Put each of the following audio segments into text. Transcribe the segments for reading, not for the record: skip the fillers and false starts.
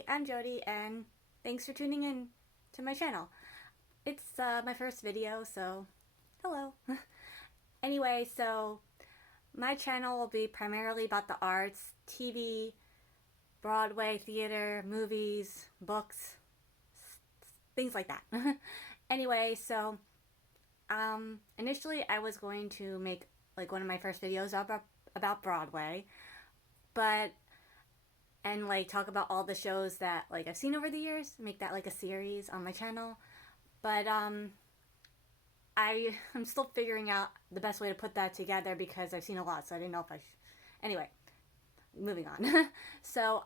Hi, I'm Jody, and thanks for tuning in to my channel. It's my first video, so hello. Anyway, so my channel will be primarily about the arts, TV, Broadway, theater, movies, books, things like that. Anyway, so initially I was going to make like one of my first videos about Broadway, but and like talk about all the shows that like I've seen over the years, make that like a series on my channel. But I'm still figuring out the best way to put that together because I've seen a lot, so I didn't know if anyway, moving on. So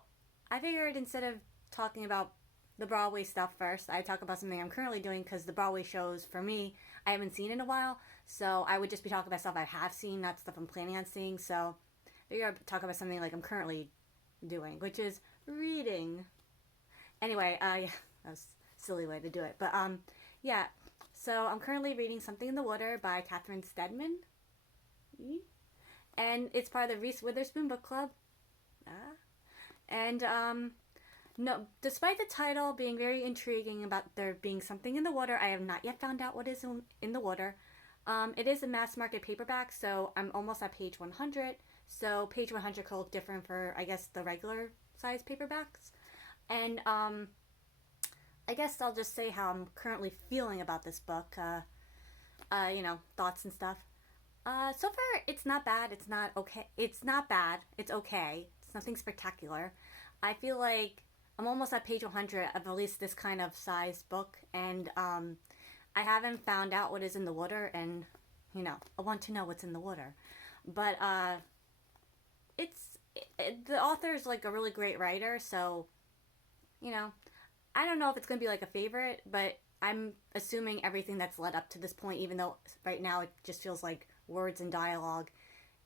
I figured instead of talking about the Broadway stuff first, I talk about something I'm currently doing because the Broadway shows for me I haven't seen in a while. So I would just be talking about stuff I have seen, not stuff I'm planning on seeing. So I figured I'd talk about something like I'm currently doing, which is reading. Anyway, yeah, that was a silly way to do it, but yeah. So I'm currently reading Something in the Water by Catherine Steadman, and it's part of the Reese Witherspoon book club. And no, despite the title being very intriguing about there being something in the water, I have not yet found out what is in the water. It is a mass market paperback, so I'm almost at page 100. So page 100 could look different for, I guess, the regular size paperbacks. And I guess I'll just say how I'm currently feeling about this book. You know, thoughts and stuff. So far, it's not bad. It's not okay. It's not bad. It's okay. It's nothing spectacular. I feel like I'm almost at page 100 of at least this kind of size book, and I haven't found out what is in the water, and you know, I want to know what's in the water. But the author is like a really great writer, so you know, I don't know if it's gonna be like a favorite, but I'm assuming everything that's led up to this point, even though right now it just feels like words and dialogue,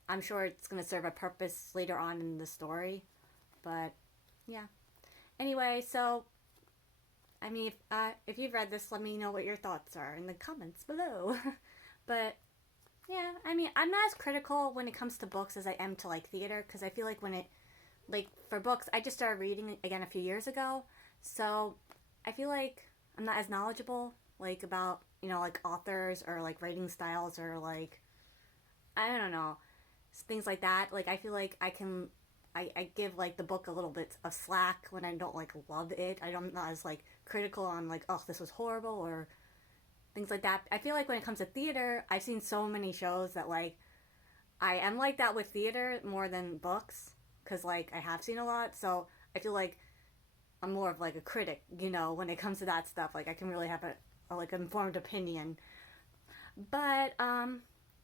I'm sure it's gonna serve a purpose later on in the story. But yeah. Anyway, so I mean, if you've read this, let me know what your thoughts are in the comments below. But yeah, I mean, I'm not as critical when it comes to books as I am to like theater, because I feel like like for books, I just started reading again a few years ago, so I feel like I'm not as knowledgeable like about, you know, like authors or like writing styles or like I don't know, things like that. Like I feel like I give like the book a little bit of slack when I don't like love it. I'm not as like critical on like, oh, this was horrible or things like that. I feel like when it comes to theater, I've seen so many shows that like I am like that with theater more than books, because like I have seen a lot, so I feel like I'm more of like a critic, you know, when it comes to that stuff. Like I can really have a like informed opinion. But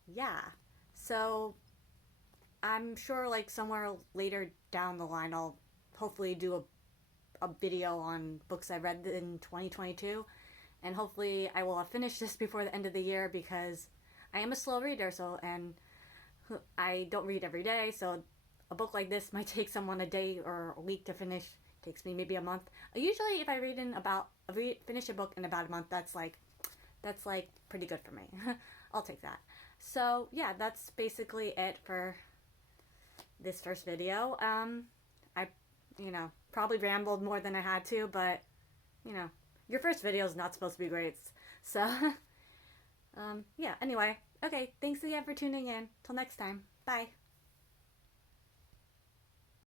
yeah. So I'm sure like somewhere later down the line I'll hopefully do a video on books I read in 2022, and hopefully I will have finished this before the end of the year, because I am a slow reader, so and I don't read every day, so a book like this might take someone a day or a week to finish. It takes me maybe a month. Usually if I finish a book in about a month, that's like pretty good for me. I'll take that. So yeah, that's basically it for this first video. I, you know, probably rambled more than I had to, but you know, your first video is not supposed to be great. So yeah, anyway, okay, thanks again for tuning in. Till next time. Bye.